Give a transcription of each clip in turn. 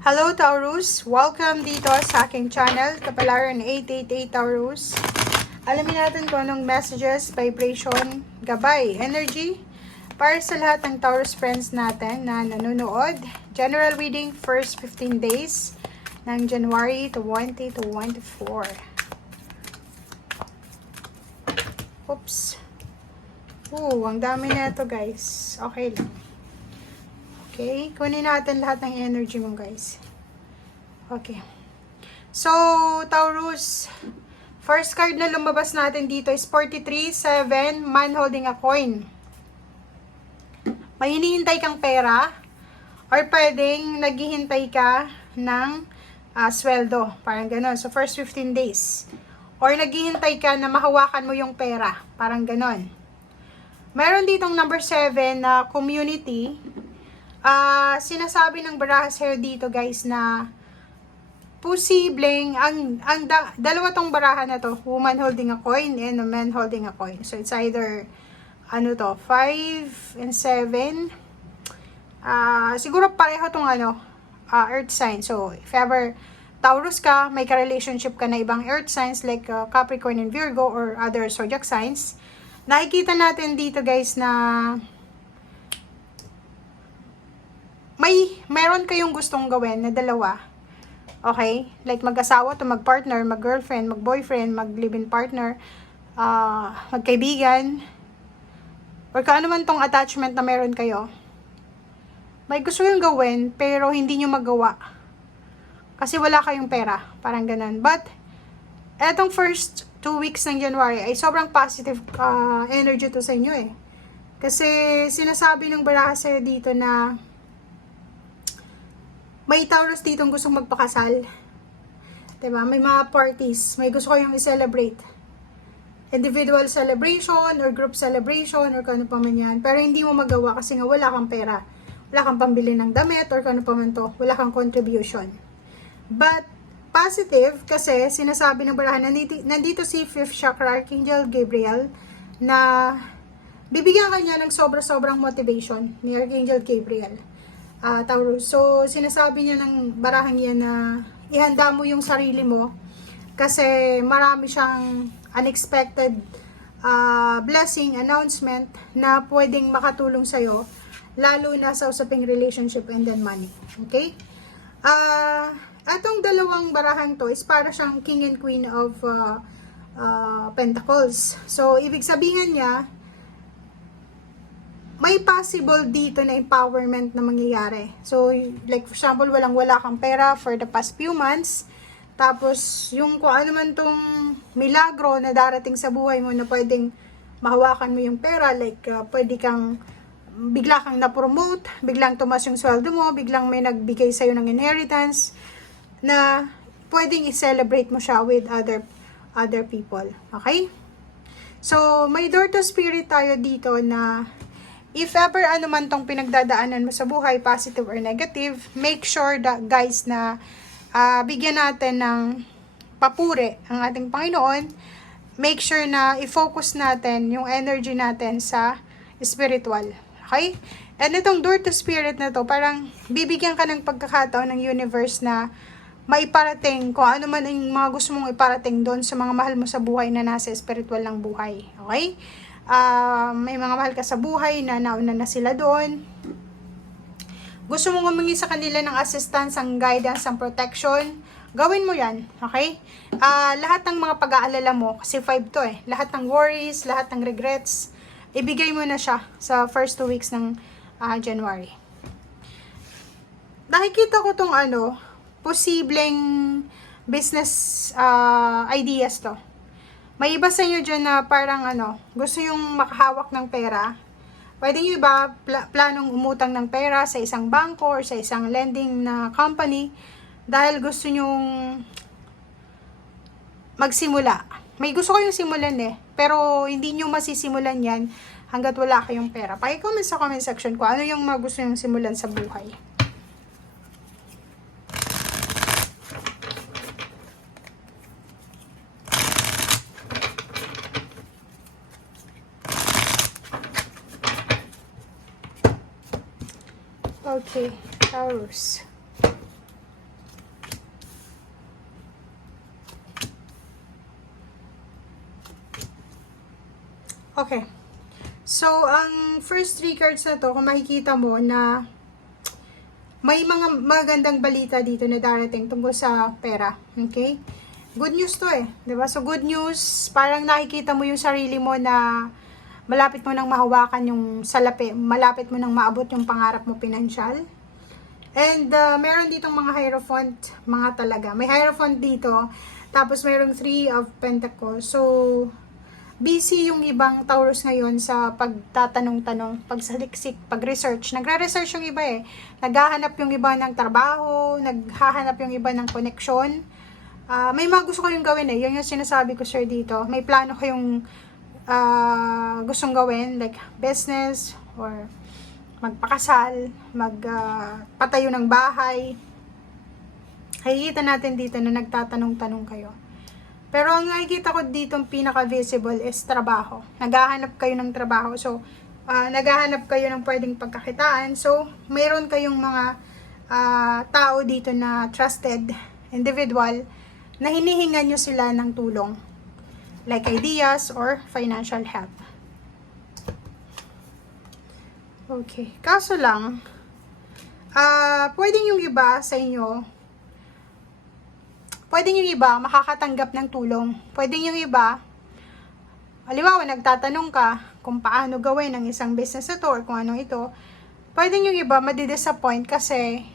Hello Taurus! Welcome dito sa aking channel, Kapalaran 888 Taurus. Alamin natin kung anong messages, vibration, gabay, energy para sa lahat ng Taurus friends natin na nanonood. General reading first 15 days ng January 2024. Oops! Ang dami na ito guys. Okay lang. Okay, kunin natin lahat ng energy mo guys. Okay. So, Taurus, first card na lumabas natin dito is 43-7, man holding a coin. May hinihintay kang pera or pwedeng naghihintay ka ng sweldo. Parang gano'n. So, first 15 days. Or naghihintay ka na mahawakan mo yung pera. Parang gano'n. Meron ditong number 7 na community. Sinasabi ng baraha sa'yo dito guys na posibleng dalawa tong baraha na to, woman holding a coin and a man holding a coin. So it's either 5 and 7. Siguro pareho tong earth sign. So if ever Taurus ka, may ka-relationship ka na ibang earth signs like Capricorn and Virgo or other zodiac signs, nakikita natin dito guys na meron kayong gustong gawin na dalawa. Okay? Like mag-asawa to mag-partner, mag-girlfriend, mag-boyfriend, mag-live-in partner, magkaibigan, or kung ano man tong attachment na meron kayo. May gusto yung gawin, pero hindi nyo magawa. Kasi wala kayong pera. Parang ganun. But, etong first 2 weeks ng January ay sobrang positive energy to sa inyo eh. Kasi sinasabi ng baraha sa'yo dito na may Taurus dito gustong magpakasal. Diba? May mga parties. May gusto kayong i-celebrate. Individual celebration or group celebration or kung ano pa man yan. Pero hindi mo magawa kasi nga wala kang pera. Wala kang pambili ng damit or kung ano pa man to. Wala kang contribution. But, positive kasi sinasabi ng barahan, nandito si 5th chakra, Archangel Gabriel, na bibigyan ka niya ng sobra-sobrang motivation ni Archangel Gabriel. Taurus. So, sinasabi niya ng barahang yan na ihanda mo yung sarili mo kasi marami siyang unexpected blessing, announcement na pwedeng makatulong sa'yo lalo na sa usaping relationship and then money. Okay? Atong dalawang barahang to is para siyang King and Queen of Pentacles. So, ibig sabihin niya may possible dito na empowerment na mangyayari. So, like for example, wala kang pera for the past few months. Tapos, yung kung ano man tong milagro na darating sa buhay mo na pwedeng mahawakan mo yung pera. Like, bigla kang na-promote, biglang tumas yung sweldo mo, biglang may nagbigay sa'yo ng inheritance na pwedeng i-celebrate mo siya with other people. Okay? So, may door to spirit tayo dito na if ever ano man tong pinagdadaanan mo sa buhay, positive or negative, make sure that guys na bigyan natin ng papuri ang ating Panginoon. Make sure na i-focus natin yung energy natin sa spiritual. Okay? And itong door to spirit na to, parang bibigyan ka ng pagkakataon ng universe na maiparating kung ano man ang mga gusto mong iparating doon sa mga mahal mo sa buhay na nasa spiritual ng buhay. Okay? May mga mahal ka sa buhay na nauna na sila doon. Gusto mong humingi sa kanila ng assistance, ang guidance, ang protection, gawin mo yan, okay? Lahat ng mga pag-aalala mo, kasi 5 to eh, lahat ng worries, lahat ng regrets, ibigay mo na siya sa first 2 weeks ng January. Nakikita ko tong posibleng business ideas to. May iba sa inyo dyan na parang gusto yung makahawak ng pera. Pwede yung iba planong umutang ng pera sa isang bangko or sa isang lending na company dahil gusto nyong magsimula. May gusto kayong simulan pero hindi nyo masisimulan yan hanggat wala kayong pera. Paki-comment sa comment section kung ano yung mga gusto nyong simulan sa buhay. Okay, Taurus. Okay. So, ang first 3 cards na to, kung makikita mo na may mga magandang balita dito na darating tungkol sa pera. Okay? Good news to eh. Diba? So, good news, parang nakikita mo yung sarili mo na malapit mo nang mahawakan yung salapi, malapit mo nang maabot yung pangarap mo pinansyal. And, meron ditong mga Hierophant, mga talaga. May Hierophant dito, tapos merong 3 of Pentacles. So, busy yung ibang Taurus ngayon sa pagtatanong-tanong, pagsaliksik, pag-research. Nagre-research yung iba eh. Naghahanap yung iba ng trabaho, naghahanap yung iba ng koneksyon. May mga gusto kayong gawin eh. Yun yung sinasabi ko sir dito. May plano kayong gustong gawin, like business, or magpakasal, magpatayo ng bahay. Nakikita natin dito na nagtatanong-tanong kayo. Pero ang nakikita ko dito pinaka-visible is trabaho. Naghahanap kayo ng trabaho. So, naghahanap kayo ng pwedeng pagkakitaan. So, mayroon kayong mga tao dito na trusted individual na hinihingan nyo sila ng tulong. Like ideas or financial help. Okay. Kaso lang, pwedeng yung iba sa inyo, pwedeng yung iba makakatanggap ng tulong. Pwedeng yung iba, halimbawa nagtatanong ka kung paano gawin ang isang business na to or kung ano ito, pwedeng yung iba madidisappoint kasi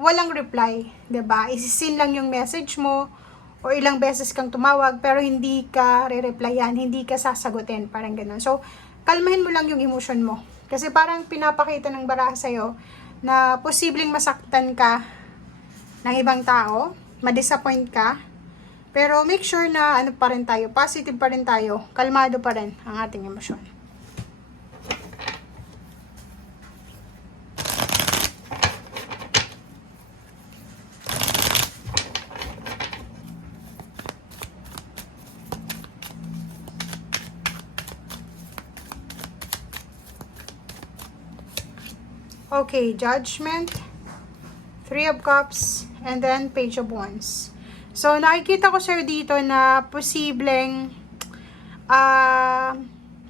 walang reply, 'di ba? Isisin lang yung message mo or ilang beses kang tumawag pero hindi ka re-replyan, hindi ka sasagutin, parang gano'n. So, kalmahin mo lang yung emotion mo. Kasi parang pinapakita ng baraha sa'yo na posibleng masaktan ka ng ibang tao, ma-disappoint ka, pero make sure na ano pa rin tayo, positive pa rin tayo, kalmado pa rin ang ating emosyon. Okay, Judgment, 3 of Cups, and then Page of Wands. So, nakikita ko sir dito na posibleng,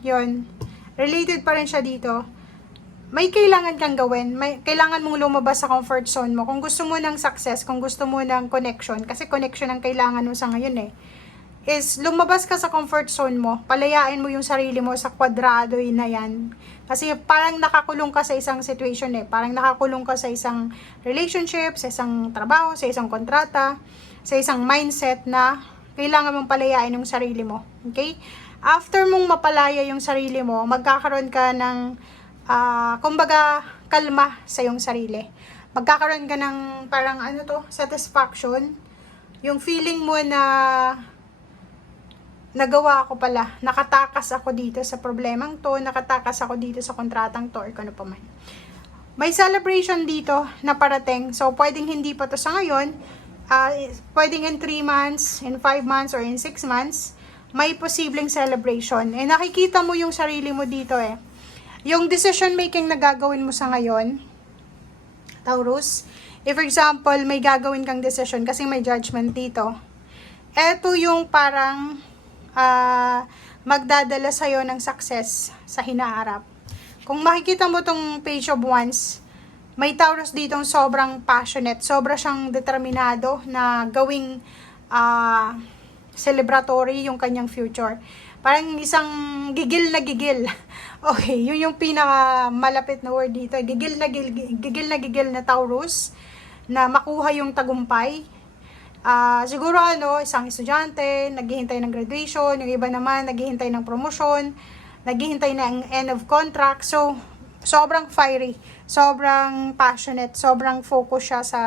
yun, related pa rin siya dito. May kailangan kang gawin, kailangan mong lumabas sa comfort zone mo. Kung gusto mo ng success, kung gusto mo ng connection, kasi connection ang kailangan mo sa ngayon eh, is lumabas ka sa comfort zone mo, palayain mo yung sarili mo sa kwadrado na yan. Kasi parang nakakulong ka sa isang situation eh, parang nakakulong ka sa isang relationship, sa isang trabaho, sa isang kontrata, sa isang mindset na kailangan mong palayain yung sarili mo. Okay? After mong mapalaya yung sarili mo, magkakaroon ka ng, kumbaga, kalma sa yung sarili. Magkakaroon ka ng parang satisfaction. Yung feeling mo na nagawa ko pala, nakatakas ako dito sa problemang to, nakatakas ako dito sa kontratang to, or kung ano pa man. May celebration dito na parating, so pwedeng hindi pa to sa ngayon, pwedeng in 3 months, in 5 months, or in 6 months, may posibleng celebration. Eh, nakikita mo yung sarili mo dito eh. Yung decision making na gagawin mo sa ngayon, Taurus, if for example, may gagawin kang decision kasi may judgment dito, eto yung parang magdadala sa'yo ng success sa hinaharap. Kung makikita mo tong Page of Wands, may Taurus ditong sobrang passionate, sobra siyang determinado na gawing celebratory yung kanyang future. Parang isang gigil na gigil. Okay, yun yung pinaka malapit na word dito. Gigil na gigil na Taurus na makuha yung tagumpay. Siguro isang estudyante, naghihintay ng graduation, yung iba naman naghihintay ng promotion, naghihintay ng end of contract. So, sobrang fiery, sobrang passionate, sobrang focus siya sa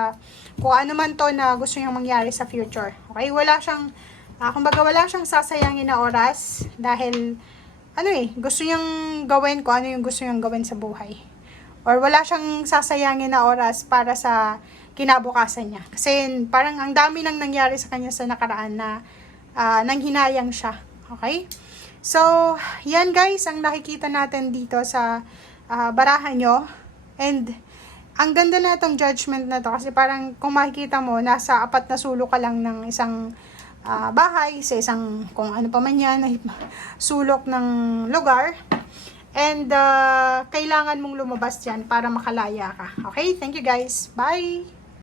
kung ano man to na gusto niyang mangyari sa future. Okay? Wala siyang, kumbaga wala siyang sasayangin na oras dahil, gusto niyang gawin kung ano yung gusto niyang gawin sa buhay. Or wala siyang sasayangin na oras para sa kinabukasan niya. Kasi parang ang dami nang nangyari sa kanya sa nakaraan na nanghinayang siya. Okay? So, yan guys, ang nakikita natin dito sa barahan nyo. And, ang ganda na itong judgment na to kasi parang kung makikita mo, nasa 4 na sulok ka lang ng isang bahay, sa isang kung ano pa man yan, sulok ng lugar. And kailangan mong lumabas dyan para makalaya ka. Okay? Thank you guys. Bye!